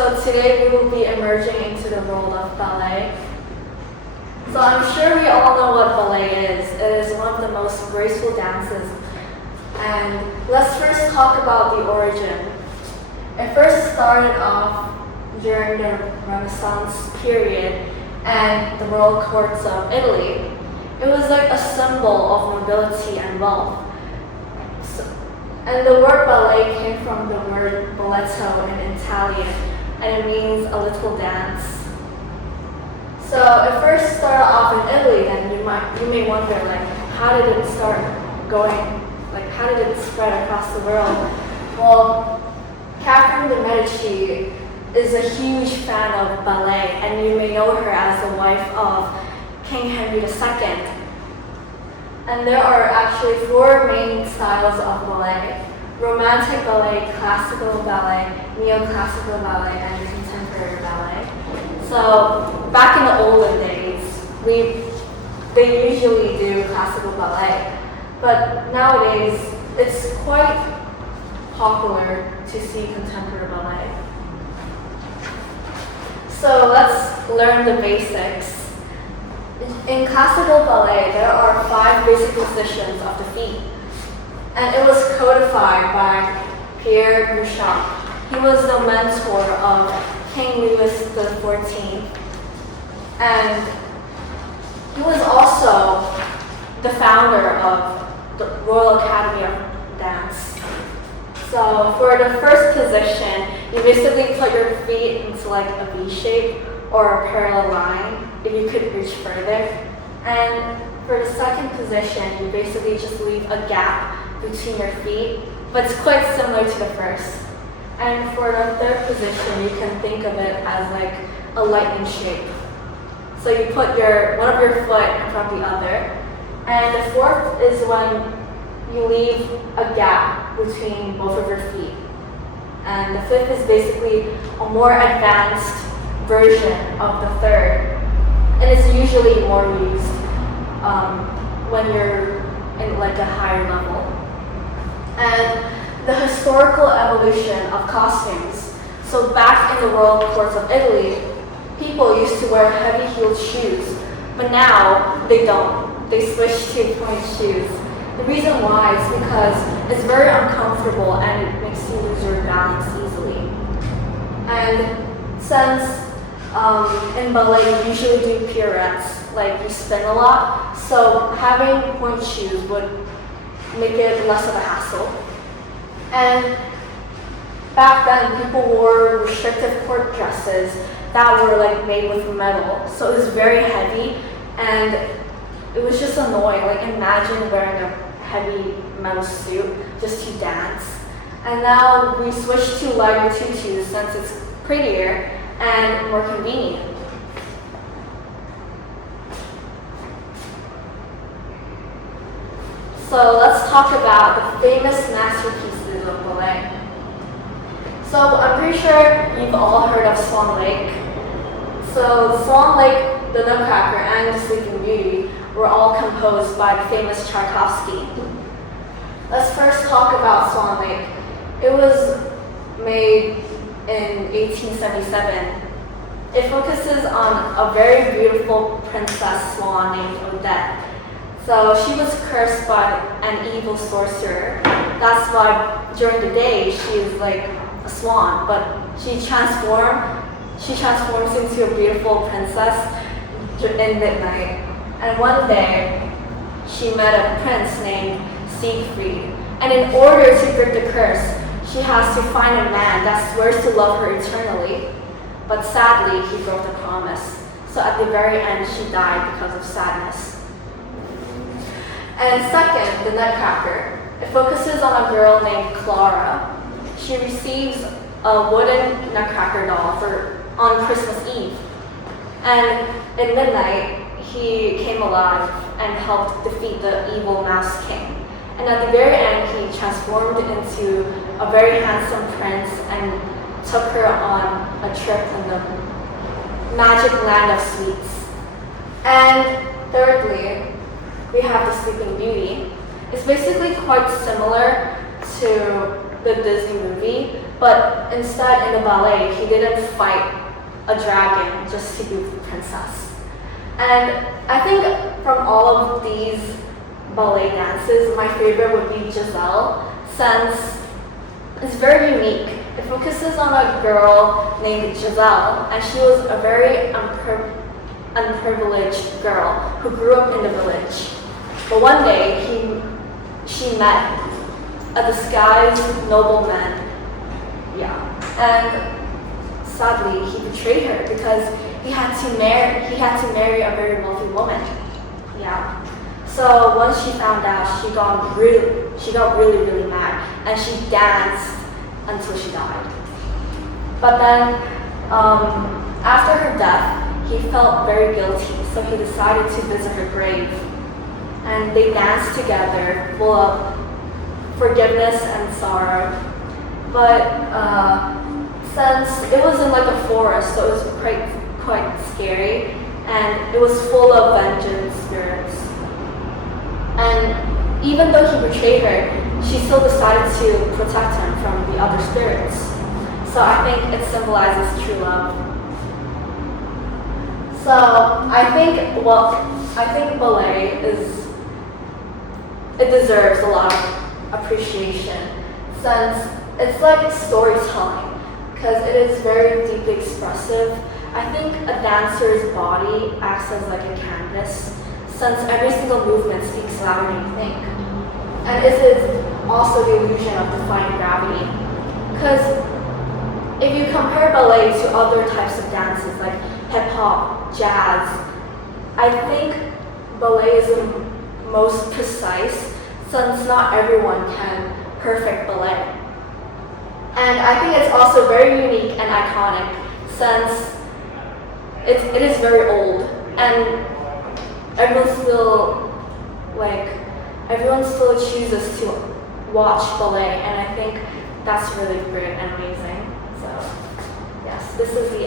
So today we will be emerging into the world of ballet. So I'm sure we all know what ballet is. It is one of the most graceful dances. And let's first talk about the origin. It first started off during the Renaissance period and the royal courts of Italy. It was like a symbol of nobility and wealth. And the word ballet came from the word balletto in Italian, and it means a little dance. So it first started off in Italy, and you may wonder, like, how did it start going? Like, how did it spread across the world? Well, Catherine de Medici is a huge fan of ballet, and you may know her as the wife of King Henry II. And there are actually four main styles of ballet: romantic ballet, classical ballet, neoclassical ballet, and contemporary ballet. So back in the olden days, they usually do classical ballet, but nowadays it's quite popular to see contemporary ballet. So let's learn the basics. In classical ballet, there are 5 basic positions of the feet, and it was codified by Pierre Bouchard. He was the mentor of King Louis XIV, and he was also the founder of the Royal Academy of Dance. So for the first position, you basically put your feet into like a V shape or a parallel line, if you could reach further. And for the second position, you basically just leave a gap between your feet, but it's quite similar to the first. And for the third position, you can think of it as like a lightning shape. So you put one of your foot in front of the other. And the fourth is when you leave a gap between both of your feet. And the fifth is basically a more advanced version of the third. And it's usually more used when you're in like a higher level. And the historical evolution of costumes. So back in the royal courts of Italy, people used to wear heavy-heeled shoes, but now they don't. They switch to pointed shoes. The reason why is because it's very uncomfortable and it makes you lose your balance easily. And since in ballet, you usually do pirouettes, like you spin a lot. So having pointe shoes would make it less of a hassle. And back then, people wore restrictive court dresses that were like made with metal. So it was very heavy, and it was just annoying. Like imagine wearing a heavy metal suit just to dance. And now we switched to lighter tutus since it's prettier and more convenient. So let's talk about the famous masterpieces of ballet. So I'm pretty sure you've all heard of Swan Lake. So Swan Lake, the Nutcracker, and the Sleeping Beauty were all composed by the famous Tchaikovsky. Let's first talk about Swan Lake. It was made in 1877. It focuses on a very beautiful princess swan named Odette. So she was cursed by an evil sorcerer. That's why during the day she is like a swan, but she transforms into a beautiful princess in midnight. And one day she met a prince named Siegfried. And in order to break the curse, she has to find a man that swears to love her eternally. But sadly, he broke the promise. So at the very end, she died because of sadness. And second, the Nutcracker. It focuses on a girl named Clara. She receives a wooden Nutcracker doll on Christmas Eve. And at midnight, he came alive and helped defeat the evil Mouse King. And at the very end, he transformed into a very handsome prince and took her on a trip in the magic land of sweets. And thirdly, we have the Sleeping Beauty. It's basically quite similar to the Disney movie, But instead, in the ballet, he didn't fight a dragon just to be with the princess. And I think from all of these ballet dances, my favorite would be Giselle, since it's very unique. It focuses on a girl named Giselle, and she was a very unprivileged girl who grew up in the village. But one day, she met a disguised nobleman, and sadly, he betrayed her because he had to marry a very wealthy woman. So once she found out, she got really mad, and she danced until she died. But then, after her death, he felt very guilty, so he decided to visit her grave. And they danced together, full of forgiveness and sorrow. But since it was in like a forest, so it was quite scary, and it was full of vengeance spirits. And even though he betrayed her, she still decided to protect him from the other spirits. So I think it symbolizes true love. So I think ballet it deserves a lot of appreciation, since it's like storytelling, because it is very deeply expressive. I think a dancer's body acts as like a canvas, since every single movement speaks louder than you think. And it is also the illusion of defying gravity. Because if you compare ballet to other types of dances like hip-hop, jazz, I think ballet is the most precise, since not everyone can perfect ballet. And I think it's also very unique and iconic, since it is very old, and everyone still chooses to watch ballet, and I think that's really great and amazing. So yes, this is the